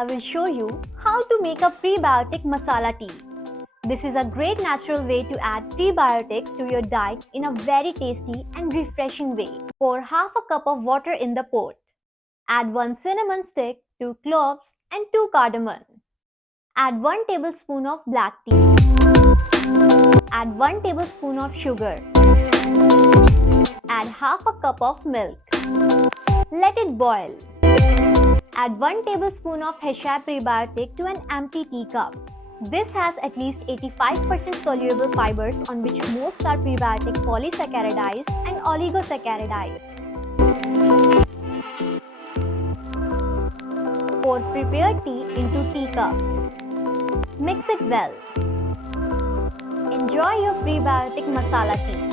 I will show you how to make a prebiotic masala tea. This is a great natural way to add prebiotics to your diet in a very tasty and refreshing way. Pour half a cup of water in the pot. Add 1 cinnamon stick, 2 cloves and 2 cardamom. Add 1 tablespoon of black tea. Add 1 tablespoon of sugar. Add half a cup of milk. Let it boil. Add 1 tablespoon of hashab prebiotic to an empty teacup. This has at least 85% soluble fibers on which most are prebiotic polysaccharides and oligosaccharides. Pour prepared tea into teacup. Mix it well. Enjoy your prebiotic masala tea.